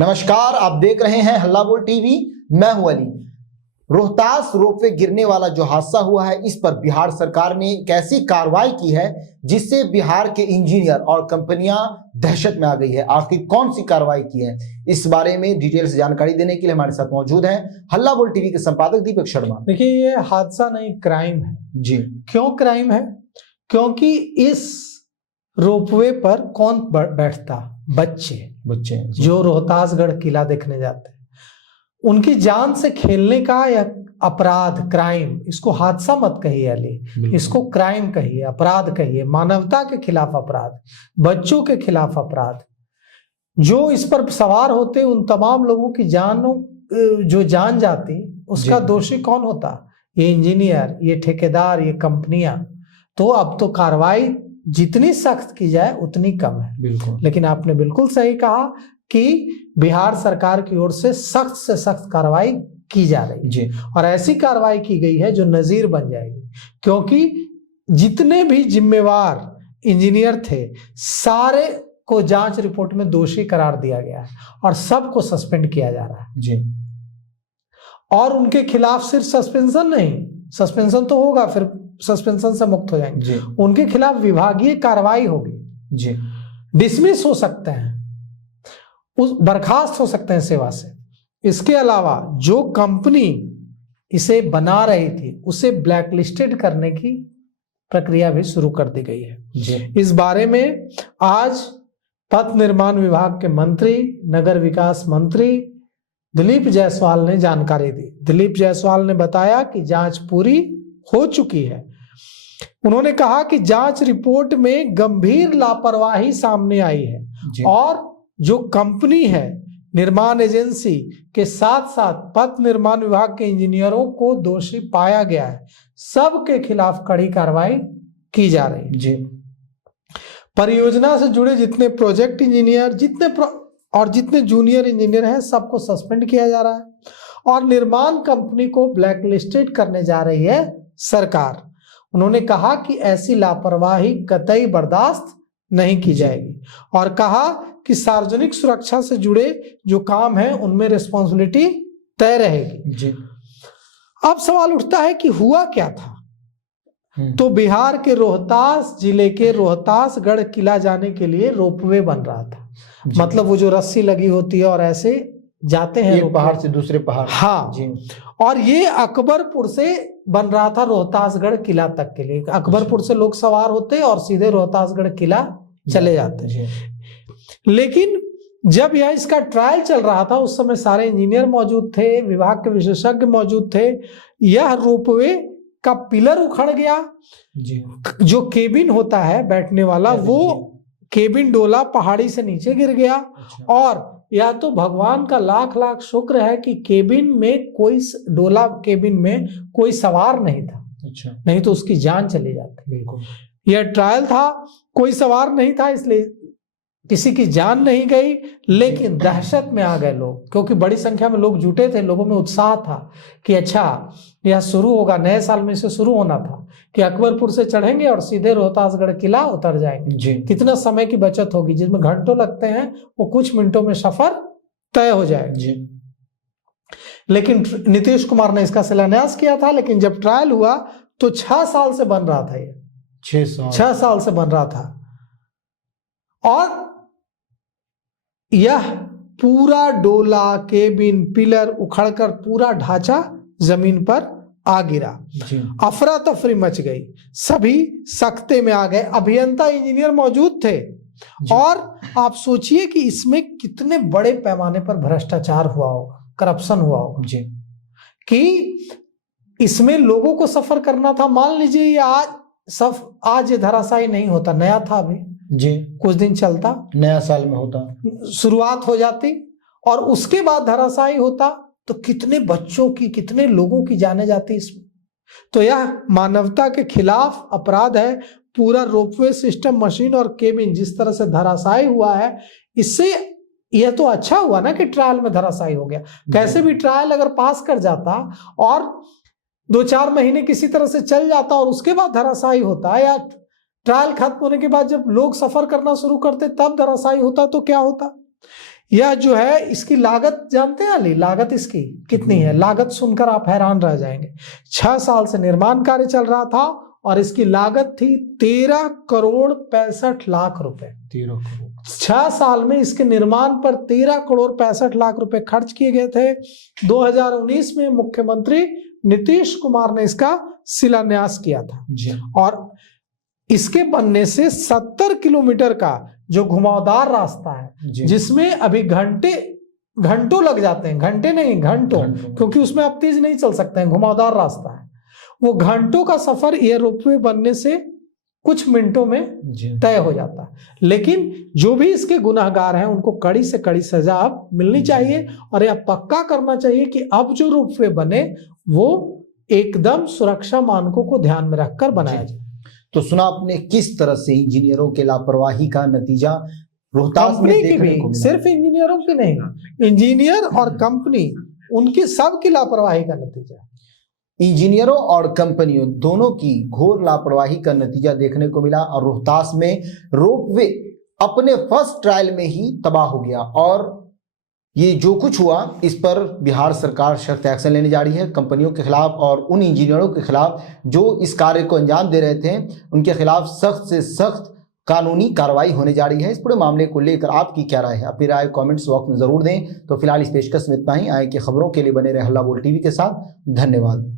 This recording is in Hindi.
नमस्कार, आप देख रहे हैं हल्ला बोल टीवी। मैं हूं अली। रोहतास रोपवे गिरने वाला जो हादसा हुआ है, इस पर बिहार सरकार ने कैसी कार्रवाई की है जिससे बिहार के इंजीनियर और कंपनियां दहशत में आ गई है। आखिर कौन सी कार्रवाई की है, इस बारे में डिटेल से जानकारी देने के लिए हमारे साथ मौजूद हैं हल्ला बोल टीवी के संपादक दीपक शर्मा। देखिए, ये हादसा नहीं, क्राइम है जी। क्यों क्राइम है? क्योंकि इस रोपवे पर कौन बैठता? बच्चे जो रोहतासगढ़ किला देखने जाते हैं, उनकी जान से खेलने का या अपराध, क्राइम, इसको हादसा मत कहिए अली, इसको क्राइम कहिए, अपराध कहिए, मानवता के खिलाफ अपराध, बच्चों के खिलाफ अपराध। जो इस पर सवार होते उन तमाम लोगों की जो जान जाती, उसका दोषी कौन होता? ये इंजीनियर, ये ठेकेदार, ये कंपनियां। तो अब तो कार्रवाई जितनी सख्त की जाए उतनी कम है। बिल्कुल। लेकिन आपने बिल्कुल सही कहा कि बिहार सरकार की ओर से सख्त कार्रवाई की जा रही है जी। और ऐसी कार्रवाई की गई है जो नजीर बन जाएगी, क्योंकि जितने भी जिम्मेवार इंजीनियर थे सारे को जांच रिपोर्ट में दोषी करार दिया गया है और सबको सस्पेंड किया जा रहा है जी। और उनके खिलाफ सिर्फ सस्पेंशन नहीं, सस्पेंशन तो होगा, फिर सस्पेंशन से मुक्त हो जाएंगे जी। उनके खिलाफ विभागीय कार्रवाई होगी जी। डिसमिस हो सकते हैं, बर्खास्त हो सकते हैं सेवा से। इसके अलावा जो कंपनी इसे बना रही थी उसे ब्लैकलिस्टेड करने की प्रक्रिया भी शुरू कर दी गई है जी। इस बारे में आज पथ निर्माण विभाग के मंत्री, नगर विकास मंत्री दिलीप जायसवाल ने जानकारी दी। दिलीप जायसवाल ने बताया कि जांच पूरी हो चुकी है। उन्होंने कहा कि जांच रिपोर्ट में गंभीर लापरवाही सामने आई है और जो कंपनी है, निर्माण एजेंसी के साथ साथ पथ निर्माण विभाग के इंजीनियरों को दोषी पाया गया है। सबके खिलाफ कड़ी कार्रवाई की जा रही है जी। परियोजना से जुड़े जितने प्रोजेक्ट इंजीनियर, जितने जूनियर इंजीनियर हैं, सबको सस्पेंड किया जा रहा है और निर्माण कंपनी को ब्लैकलिस्टेड करने जा रही है सरकार। उन्होंने कहा कि ऐसी लापरवाही कतई बर्दाश्त नहीं की जाएगी और कहा कि सार्वजनिक सुरक्षा से जुड़े जो काम है उनमें रिस्पॉन्सिबिलिटी तय रहेगी जी। अब सवाल उठता है कि हुआ क्या था? तो बिहार के रोहतास जिले के रोहतासगढ़ किला जाने के लिए रोपवे बन रहा था। मतलब वो जो रस्सी लगी होती है और ऐसे जाते हैं एक पहाड़ से दूसरे पहाड़। हाँ जी। और ये अकबरपुर से बन रहा था रोहतासगढ़ किला तक के लिए। अकबरपुर से लोग सवार होते और सीधे रोहतासगढ़ किला चले जाते। लेकिन जब यह इसका ट्रायल चल रहा था उस समय सारे इंजीनियर मौजूद थे, विभाग के विशेषज्ञ मौजूद थे। यह रोपवे का पिलर उखड़ गया जी। जो केबिन होता है बैठने वाला, वो केबिन डोला पहाड़ी से नीचे गिर गया। और या तो भगवान का लाख लाख शुक्र है कि केबिन में केबिन में कोई सवार नहीं था। अच्छा। नहीं तो उसकी जान चली जाती। बिल्कुल। यह ट्रायल था, कोई सवार नहीं था, इसलिए किसी की जान नहीं गई। लेकिन दहशत में आ गए लोग, क्योंकि बड़ी संख्या में लोग जुटे थे। लोगों में उत्साह था कि अच्छा यह शुरू होगा, नए साल में से शुरू होना था कि अकबरपुर से चढ़ेंगे और सीधे रोहतासगढ़ किला उतर जाएंगे जी। कितना समय की बचत होगी, जिसमें घंटों लगते हैं वो कुछ मिनटों में सफर तय हो जाएगा जी। लेकिन नीतीश कुमार ने इसका शिलान्यास किया था। लेकिन जब ट्रायल हुआ तो 6 साल से बन रहा था, ये 6 साल से बन रहा था और यह पूरा डोला, केबिन, पिलर उखड़कर पूरा ढांचा जमीन पर आ गिरा। अफरा तफरी मच गई, सभी सकते में आ गए। अभियंता, इंजीनियर मौजूद थे और आप सोचिए कि इसमें कितने बड़े पैमाने पर भ्रष्टाचार हुआ होगा, करप्शन हुआ होगा जी। कि इसमें लोगों को सफर करना था। मान लीजिए ये आज ये धराशायी नहीं होता, नया था अभी जी, कुछ दिन चलता, नया साल में होता, शुरुआत हो जाती और उसके बाद धराशायी होता तो कितने बच्चों की, कितने लोगों की जाने जाती इसमें। तो यह मानवता के खिलाफ अपराध है। पूरा रोपवे सिस्टम, मशीन और केबिन जिस तरह से धराशायी हुआ है, इससे यह तो अच्छा हुआ ना कि ट्रायल में धराशायी हो गया। कैसे भी ट्रायल अगर पास कर जाता और 2-4 महीने किसी तरह से चल जाता और उसके बाद धराशायी होता, या ट्रायल खत्म होने के बाद जब लोग सफर करना शुरू करते तब धराशायी होता, तो क्या होता? यह जो है इसकी लागत जानते हैं अली, लागत इसकी कितनी है? लागत सुनकर आप हैरान रह जाएंगे। 6 साल से निर्माण कार्य चल रहा था और इसकी लागत थी 13 करोड़ 65 लाख रुपए। 13 करोड़ 6 साल में इसके निर्माण पर 13 करोड़ 65 लाख रुपए खर्च किए गए थे। 2019 में मुख्यमंत्री नीतीश कुमार ने इसका शिलान्यास किया था जी। और इसके बनने से 70 किलोमीटर का जो घुमावदार रास्ता है, जी। जिसमें अभी घंटों लग जाते हैं, घंटे नहीं घंटों, क्योंकि उसमें आप तेज नहीं चल सकते हैं, घुमावदार रास्ता है, वो घंटों का सफर ये रोपवे बनने से कुछ मिनटों में तय हो जाता है। लेकिन जो भी इसके गुनाहगार हैं उनको कड़ी से कड़ी सजा अब मिलनी चाहिए और यह पक्का करना चाहिए कि अब जो रोपवे बने वो एकदम सुरक्षा मानकों को ध्यान में रखकर बनाया जाए। तो सुना आपने किस तरह से इंजीनियरों के लापरवाही का नतीजा रोहतास में कंपनी की देखने को भी, मिला। सिर्फ इंजीनियरों की नहीं, इंजीनियर और कंपनी उनकी सबकी लापरवाही का नतीजा। इंजीनियरों और कंपनियों दोनों की घोर लापरवाही का नतीजा देखने को मिला और रोहतास में रोपवे अपने फर्स्ट ट्रायल में ही तबाह हो गया। और ये जो कुछ हुआ इस पर बिहार सरकार सख्त एक्शन लेने जा रही है। कंपनियों के खिलाफ और उन इंजीनियरों के खिलाफ जो इस कार्य को अंजाम दे रहे थे उनके खिलाफ सख्त से सख्त कानूनी कार्रवाई होने जा रही है। इस पूरे मामले को लेकर आपकी क्या राय है? अपनी राय कमेंट्स बॉक्स में जरूर दें। तो फिलहाल इस पेशकश में इतना ही। आए की खबरों के लिए बने रहे हल्ला बोल टीवी के साथ। धन्यवाद।